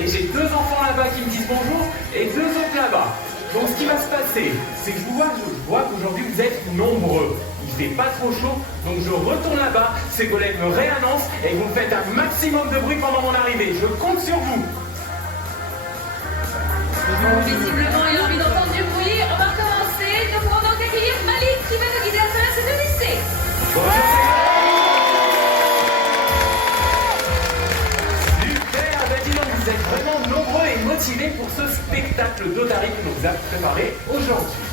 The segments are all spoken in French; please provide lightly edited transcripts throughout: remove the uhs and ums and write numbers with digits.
et j'ai deux enfants là-bas qui me disent bonjour et deux autres là-bas. Donc ce qui va se passer, c'est que je vois qu'aujourd'hui vous êtes nombreux. Il fait pas trop chaud, donc je retourne là-bas, Ségolène me réannonce et vous me faites un maximum de bruit pendant mon arrivée. Je compte sur vous. Visiblement, il a envie d'entendre du bruit. On va commencer. Nous pourrons donc accueillir Malik qui va nous guider à travers cette odyssée. Bonjour Ségolène. Super, ben dis donc, vous êtes vraiment nombreux et motivés pour ce spectacle d'Otari que nous vous a préparé aujourd'hui.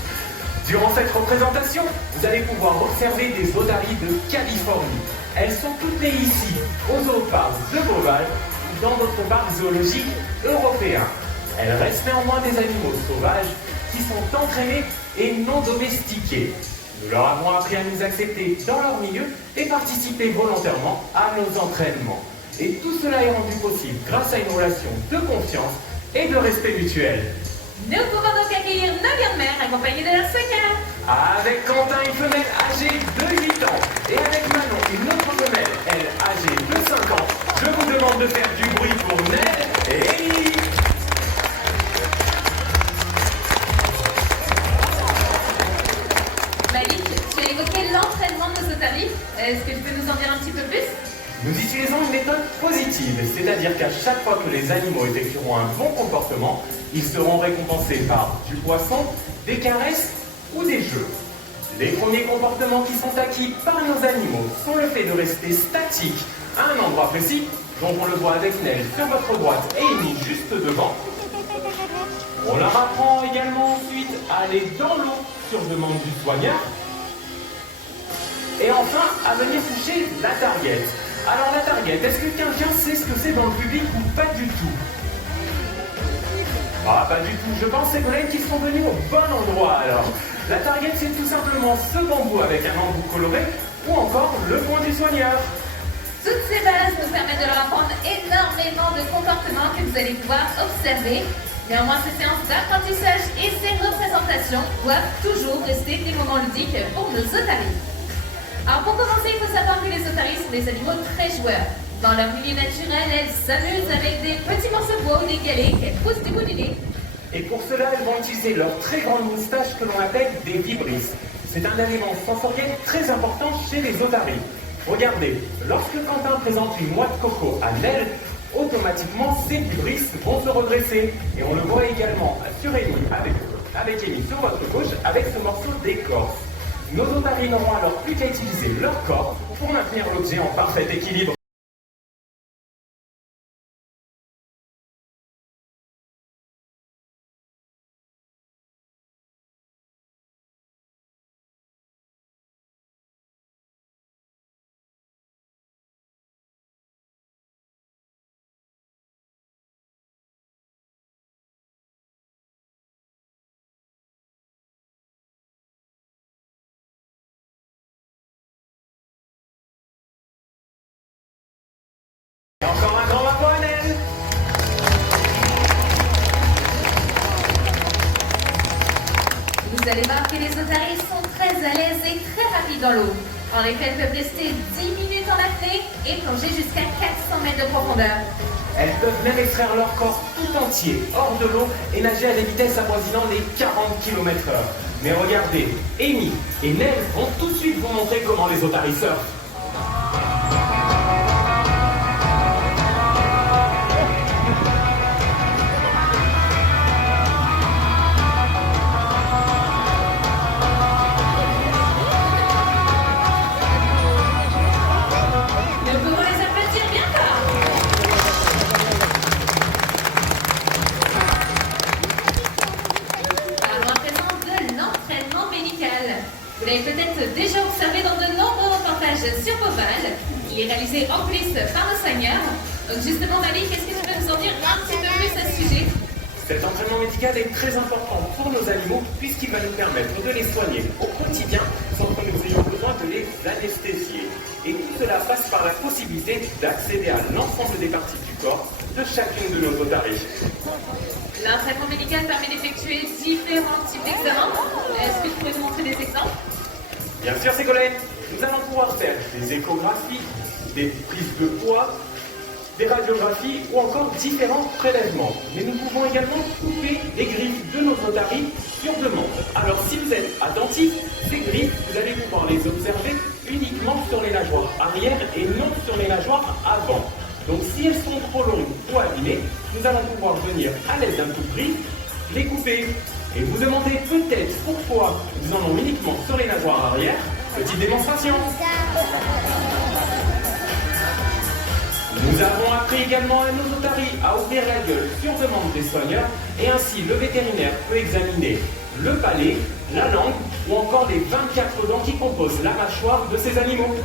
Durant cette représentation, vous allez pouvoir observer des otaries de Californie. Elles sont toutes nées ici, aux zooparcs de Beauval ou dans d'autres parcs zoologiques européens. Elles restent néanmoins des animaux sauvages qui sont entraînés et non domestiqués. Nous leur avons appris à nous accepter dans leur milieu et participer volontairement à nos entraînements. Et tout cela est rendu possible grâce à une relation de confiance et de respect mutuel. Nous pouvons donc accueillir nos grands-mères accompagnées de leurs sequins. Avec Quentin, une femelle âgée de 8 ans. Et avec Manon, une autre femelle, elle âgée de 5 ans. Je vous demande de faire du bruit pour Nel et Ellie. Malik, tu as évoqué l'entraînement de nos otaries. Est-ce que tu peux nous en dire un petit peu plus? Nous utilisons une méthode positive, c'est-à-dire qu'à chaque fois que les animaux effectueront un bon comportement, ils seront récompensés par du poisson, des caresses ou des jeux. Les premiers comportements qui sont acquis par nos animaux sont le fait de rester statiques à un endroit précis, donc on le voit avec Nel sur votre droite et Amy juste devant. On leur apprend également ensuite à aller dans l'eau sur demande du soigneur. Et enfin, à venir toucher la target. Alors la target, est-ce que quelqu'un sait ce que c'est dans le public ou pas du tout? Ah, pas du tout. Je pense que c'est collègues qui sont venus au bon endroit alors. La target, c'est tout simplement ce bambou avec un embout coloré ou encore le point du soigneur. Toutes ces bases nous permettent de leur apprendre énormément de comportements que vous allez pouvoir observer. Néanmoins, ces séances d'apprentissage et ces représentations doivent toujours rester des moments ludiques pour nos otaries. Alors pour commencer, il faut savoir que les otaries sont des animaux très joueurs. Dans leur milieu naturel, elles s'amusent avec des petits morceaux de bois ou des galets qu'elles poussent du bout du nez. Et pour cela, elles vont utiliser leurs très grandes moustaches que l'on appelle des vibrisses. C'est un élément sensoriel très important chez les otaries. Regardez, lorsque Quentin présente une noix de coco à Nel, automatiquement ces vibrisses vont se redresser. Et on le voit également sur Amy, avec Amy sur votre gauche, avec ce morceau d'écorce. Nos otaries n'auront alors plus qu'à utiliser leur corps pour maintenir l'objet en parfait équilibre. Encore un grand bravo à Nel. Vous allez voir que les otaries sont très à l'aise et très rapides dans l'eau. En effet, elles peuvent rester 10 minutes en apnée et plonger jusqu'à 400 mètres de profondeur. Elles peuvent même extraire leur corps tout entier hors de l'eau et nager à des vitesses avoisinant les 40 km/h. Mais regardez, Amy et Nel vont tout de suite vous montrer comment les otaries surfent. Nous pouvons les applaudir bien fort. Parlons à présent de l'entraînement médical. Vous l'avez peut-être déjà observé dans de nombreux reportages sur Beauval. Il est réalisé en coulisses par nos soigneurs. Donc justement, Malik, est-ce que tu peux nous en dire un petit peu plus à ce sujet? Cet entraînement médical est très important pour nos animaux puisqu'il va nous permettre de les soigner au quotidien sans que nous ayons besoin de les anesthésier. Et tout cela passe par la possibilité d'accéder à l'ensemble des parties du corps de chacune de nos otaries. L'entraînement médical permet d'effectuer différents types d'examens. Est-ce que tu peux nous montrer des exemples? Bien sûr, Ségolène, nous allons pouvoir faire des échographies, des prises de poids, des radiographies ou encore différents prélèvements. Mais nous pouvons également couper les griffes de nos otaries sur demande. Alors si vous êtes attentif, ces griffes, vous allez pouvoir les observer uniquement sur les nageoires arrière et non sur les nageoires avant. Donc si elles sont trop longues ou abîmées, nous allons pouvoir venir à l'aide d'un coupe-griffe les couper. Et vous demandez peut-être pourquoi nous en avons uniquement sur les nageoires arrière. Petite démonstration. Nous avons appris également à nos otaries à ouvrir la gueule sur demande des soigneurs et ainsi le vétérinaire peut examiner le palais, la langue ou encore les 24 dents qui composent la mâchoire de ces animaux.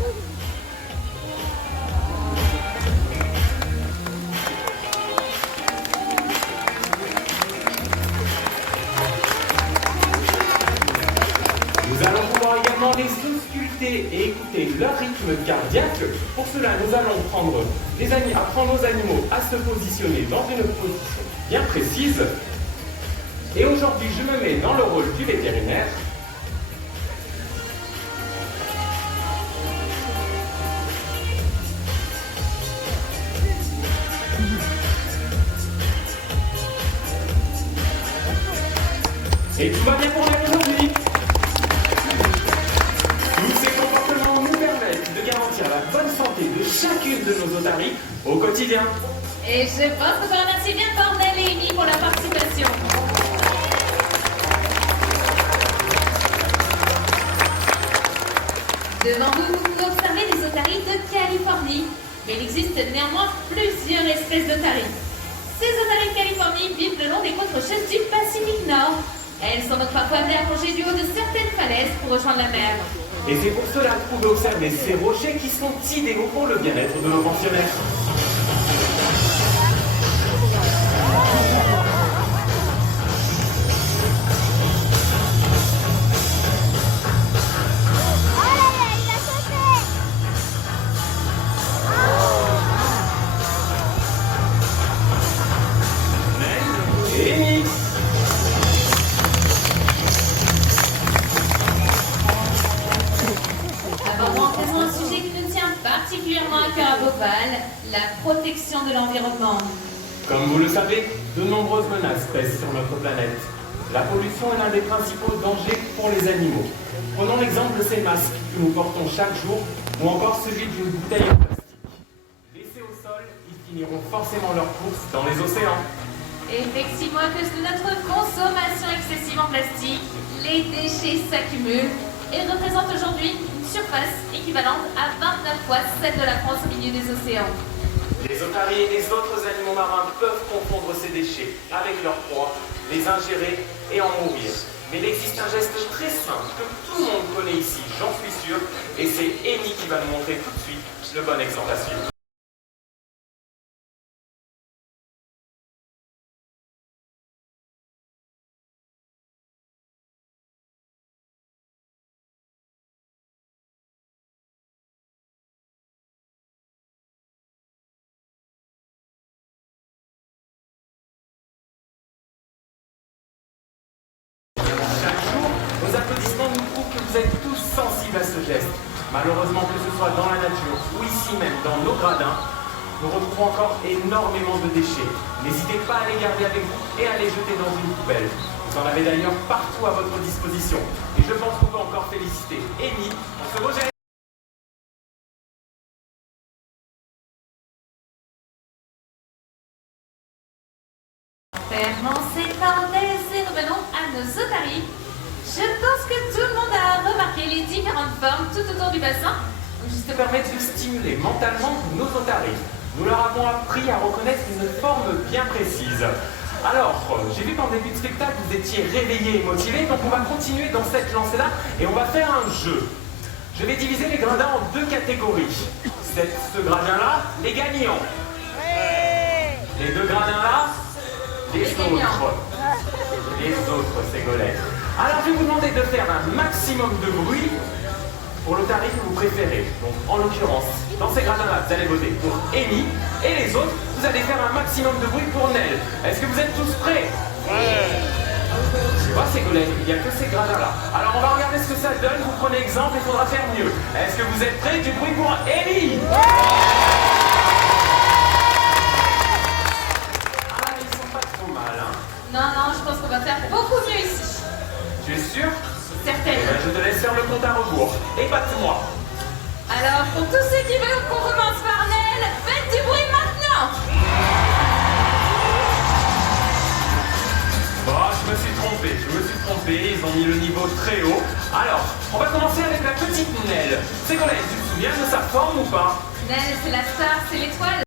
Nous allons pouvoir également les ausculter et écouter leur rythme cardiaque. Pour cela, nous allons apprendre aux animaux à se positionner dans une position bien précise. Et aujourd'hui, je me mets dans le rôle du vétérinaire. Et tout va bien pour elle aujourd'hui. Tous ces comportements nous permettent de garantir la bonne santé de chacune de nos otaries au quotidien. Et je pense que je remercie bien Cornel et Amy pour la participation. Devant vous, vous pouvez observer des otaries de Californie. Mais il existe néanmoins plusieurs espèces d'otaries. Ces otaries de Californie vivent le long des côtes rocheuses du Pacifique Nord. Elles sont donc parfois amenées à plonger du haut de certaines falaises pour rejoindre la mer. Et c'est pour cela que vous pouvez observer ces rochers qui sont idéaux pour le bien-être de nos pensionnaires. La protection de l'environnement. Comme vous le savez, de nombreuses menaces pèsent sur notre planète. La pollution est l'un des principaux dangers pour les animaux. Prenons l'exemple de ces masques que nous portons chaque jour ou encore celui d'une bouteille en plastique. Laissés au sol, ils finiront forcément leur course dans les océans. Effectivement, à cause de notre consommation excessive en plastique, les déchets s'accumulent et représentent aujourd'hui une surface équivalente à 29 fois celle de la France au milieu des océans. Les otaries et les autres animaux marins peuvent confondre ces déchets avec leur proie, les ingérer et en mourir. Mais il existe un geste très simple que tout le monde connaît ici, j'en suis sûr, et c'est Amy qui va nous montrer tout de suite le bon exemple à suivre. Vous êtes tous sensibles à ce geste. Malheureusement, que ce soit dans la nature ou ici même, dans nos gradins, nous retrouvons encore énormément de déchets. N'hésitez pas à les garder avec vous et à les jeter dans une poubelle. Vous en avez d'ailleurs partout à votre disposition. Et je pense qu'on peut encore féliciter Amy pour ce beau geste. Fermons ces parenthèses et revenons à nos otaries. Je pense que tout le monde a remarqué les différentes formes tout autour du bassin. Ça permet de stimuler mentalement nos otaries. Nous leur avons appris à reconnaître une forme bien précise. Alors, j'ai vu qu'en début de spectacle, vous étiez réveillés et motivés, donc on va continuer dans cette lancée-là et on va faire un jeu. Je vais diviser les gradins en deux catégories. Ce gradin-là, les gagnants. Les deux gradins-là, les autres. Les autres Ségolènes. Alors, je vais vous demander de faire un maximum de bruit pour l'otarie que vous préférez. Donc, en l'occurrence, dans ces gradins-là, vous allez voter pour Amy. Et les autres, vous allez faire un maximum de bruit pour Nel. Est-ce que vous êtes tous prêts? Ouais. Tu vois, Ségolène, il n'y a que ces gradins-là. Alors, on va regarder ce que ça donne. Vous prenez exemple, il faudra faire mieux. Est-ce que vous êtes prêts? Du bruit pour Amy. Ouais. Tu es sûr? Certaine. Je te laisse faire le compte à rebours. Épate-moi. Alors, pour tous ceux qui veulent qu'on commence par Nel, faites du bruit maintenant! Bon, je me suis trompé, ils ont mis le niveau très haut. Alors, on va commencer avec la petite Nel. Ségolène, tu te souviens de sa forme ou pas? Nel, c'est la star, c'est l'étoile.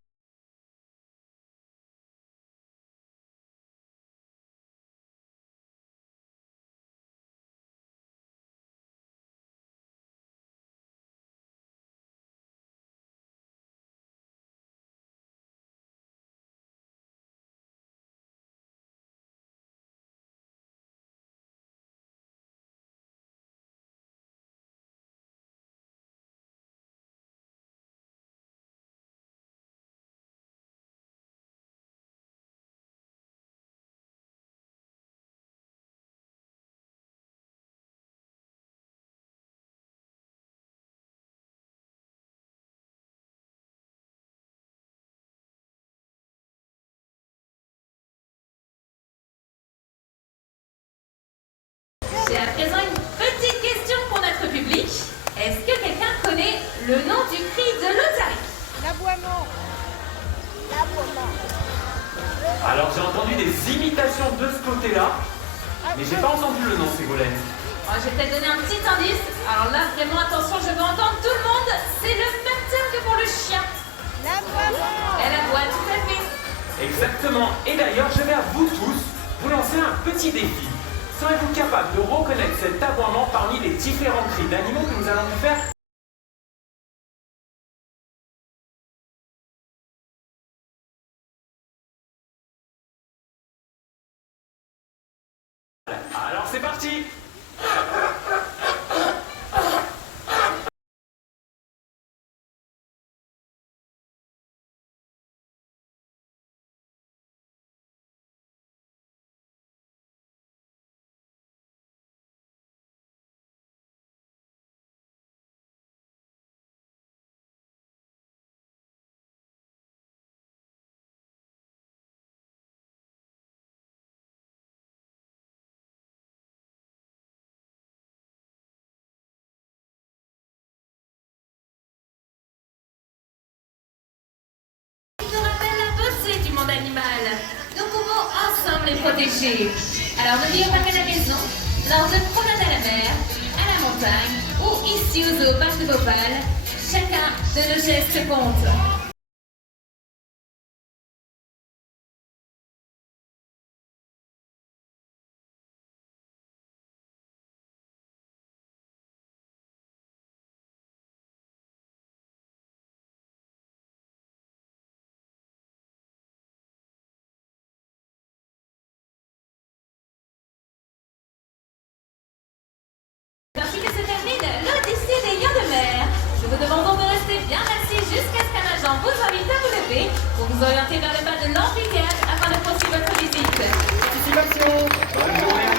J'ai à présent une petite question pour notre public. Est-ce que quelqu'un connaît le nom du cri de l'otarie? L'aboiement. L'aboiement. Alors, j'ai entendu des imitations de ce côté-là, mais j'ai pas entendu le nom, Ségolène. Oh, je vais peut-être donner un petit indice. Alors là, vraiment, attention, je veux entendre tout le monde. C'est le même terme que pour le chien. L'aboiement. Elle aboie, tout à fait. Exactement. Et d'ailleurs, je vais à vous tous vous lancer un petit défi. Serez-vous capable de reconnaître cet aboiement parmi les différents cris d'animaux que nous allons vous faire? Alors c'est parti! Je nous rappelle la beauté du monde animal. Nous pouvons ensemble les protéger. Alors n'oublions pas qu'à la maison, lors de promenades à la mer, à la montagne ou ici au zoo Parc de Bhopal, chacun de nos gestes compte. Ainsi que se termine l'Odyssée des lions de mer. Nous vous demandons de rester bien assis jusqu'à ce qu'un agent vous invite à vous lever pour vous orienter vers le bas de l'amphithéâtre afin de poursuivre votre visite. Participation! Bonne journée!